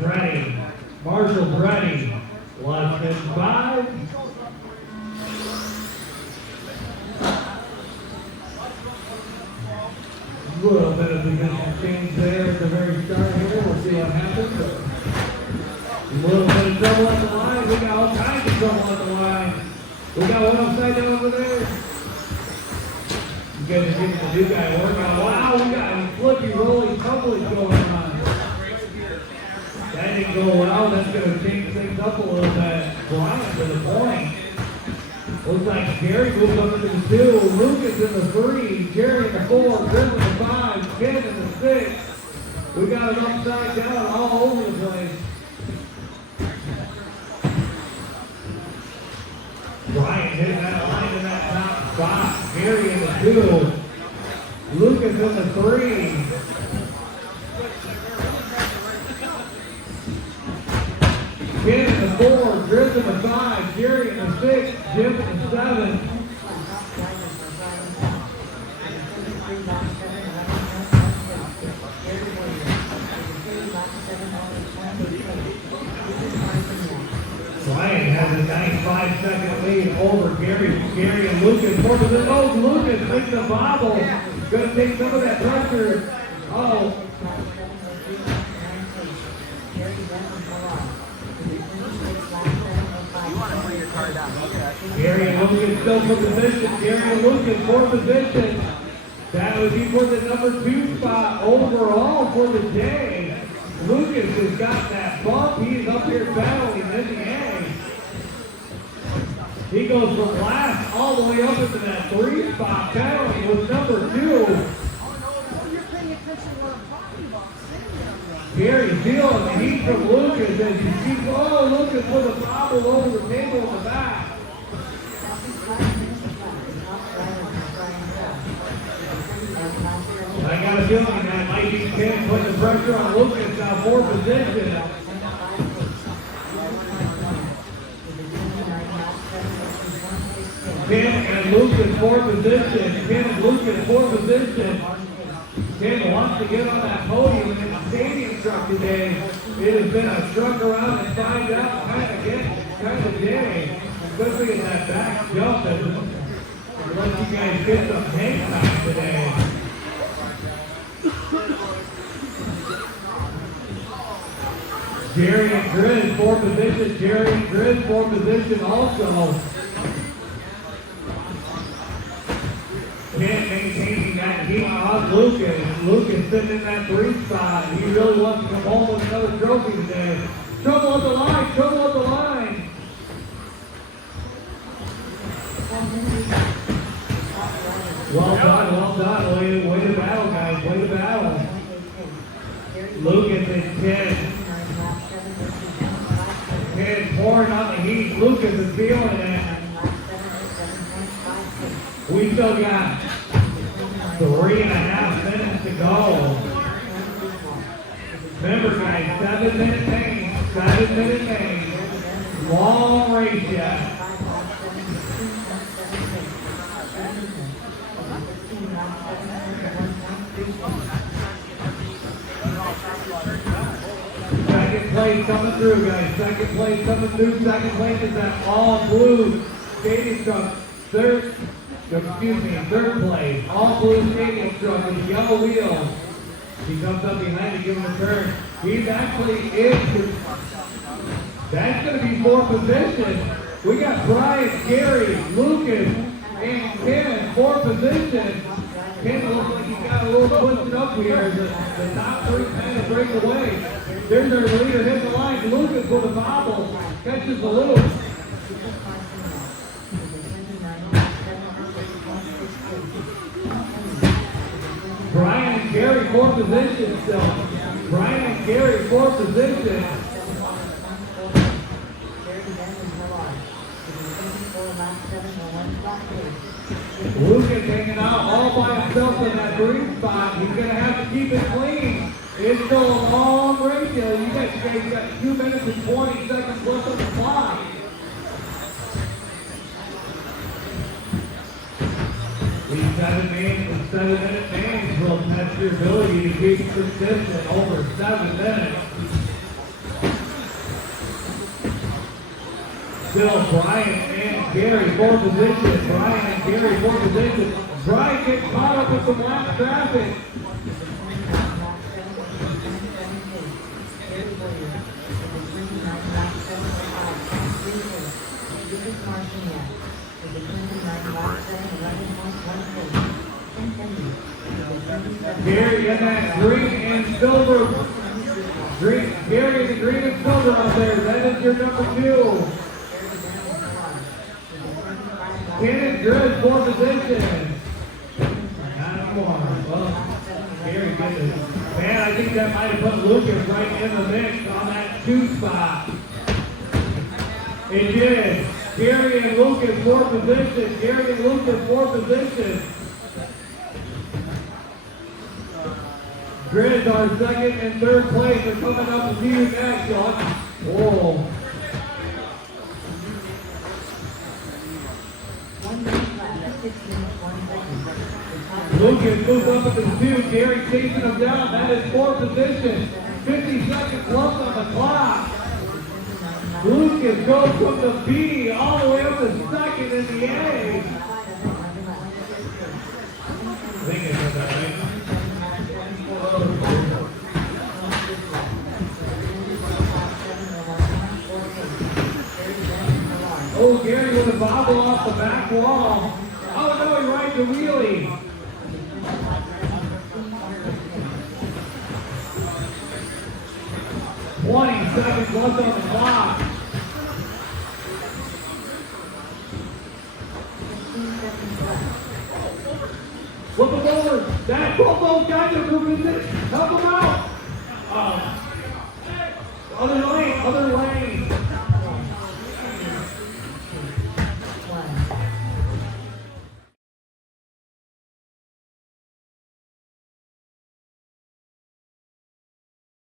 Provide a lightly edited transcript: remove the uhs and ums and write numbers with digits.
Marshall's ready. Marshall's ready. Less than 5. A little bit of position change there at the very start here. We'll see what happens. A little bit of trouble at the line. We got all kinds of trouble at the line. We got one upside down over there. You guys are getting the new guy working. Wow, we got a flippy, rolling, tumbling going on. That didn't go well. That's going to change things up a little bit. Brian to the point. Looks like Gary moves up into the 2. Lucas in the 3. Jerry in the 4. Grimm in the 5. Ken in the 6. We got it upside down all over the place. Brian hitting that line in that top spot. Gary in the 2. Lucas in the 3. Ken in the 4, Griff in the 5, Jerry in the 6, Jim in the 7. Brian has a nice 5-second lead over Gary. Gary and Lucas. Oh, Lucas makes the bobble. Going to take some of that pressure. Oh. Gary and Lucas still for position. Gary and Lucas for position. That would be for the number 2 spot overall for the day. Lucas has got that bump. He's up here battling in the end. He goes from last all the way up into that 3 spot battling with number 2. Gary feeling the heat from Lucas as he sees, Lucas with a bobble over the table in the back. I got a feeling that might be Ken putting the pressure on Lucas now for position. Ken and Lucas for position. Ken and Lucas for position. Ken wants to get on that podium in the stadium truck today. It has been a truck around and find out kind of day. Especially in that back jump and let you guys get some hang time today. Jerry and Grizz for position. Jerry and Grizz for position also. Ken maintaining that heat on Lucas. Lucas sitting in that 3 spot. He really wants to come home with another trophy today. Trouble at the line, trouble at the line. Well done, well done. Way to battle, guys. Way to battle. Lucas and Ken. Ken pouring on the heat. Lucas is feeling it. We still got 3.5 minutes to go. Remember, guys, 7-minute pain. 7-minute pain. Long race yet. Second place coming through, guys. Second place coming through. Second place is that all blue stadium truck. Third place. All blue stadium truck with yellow wheels. He comes up behind to give him a turn. He's actually in. That's going to be for position. We got Brian, Gary, Lucas, and Ken for position. Ken looks like he's got a little twisted up here. The top 3 kind of break away. There's our leader hitting the line. Lucas with a bobble. Catches the loop. Brian and Gary for position still. Brian and Gary for position. Lucas hanging out all by himself in that 3 spot. He's going to have to keep it clean. It's still a long race here. You guys got 2 minutes and 20 seconds left on the clock. These 7-minute names will test your ability to keep consistent over 7 minutes. Still Brian and Gary for position. Brian and Gary for position. Brian gets caught up with some lap traffic. Gary in that green and silver. Gary in the green and silver out there. That is your number 2. Kenneth Grizz for position. Well, Gary gets it. Man, I think that might have put Lucas right in the mix on that 2 spot. It did. Gary and Lucas for position. Gary and Lucas for position. Grizz are second and third place. They're coming up to see you next, John. Whoa. 1 minute left, 6 minutes, 1 second. Lucas moves up at the 2. Gary chasing him down. That is 4th position. 50 seconds left on the clock. Lucas goes from the B all the way up to 2nd in the A. I think it's that, right? Oh, Gary with a bobble off the back wall. Oh no, he rides a wheelie. Seconds left on the clock. Flip him over. That both those guys are moving it. Help him out. Other lane, other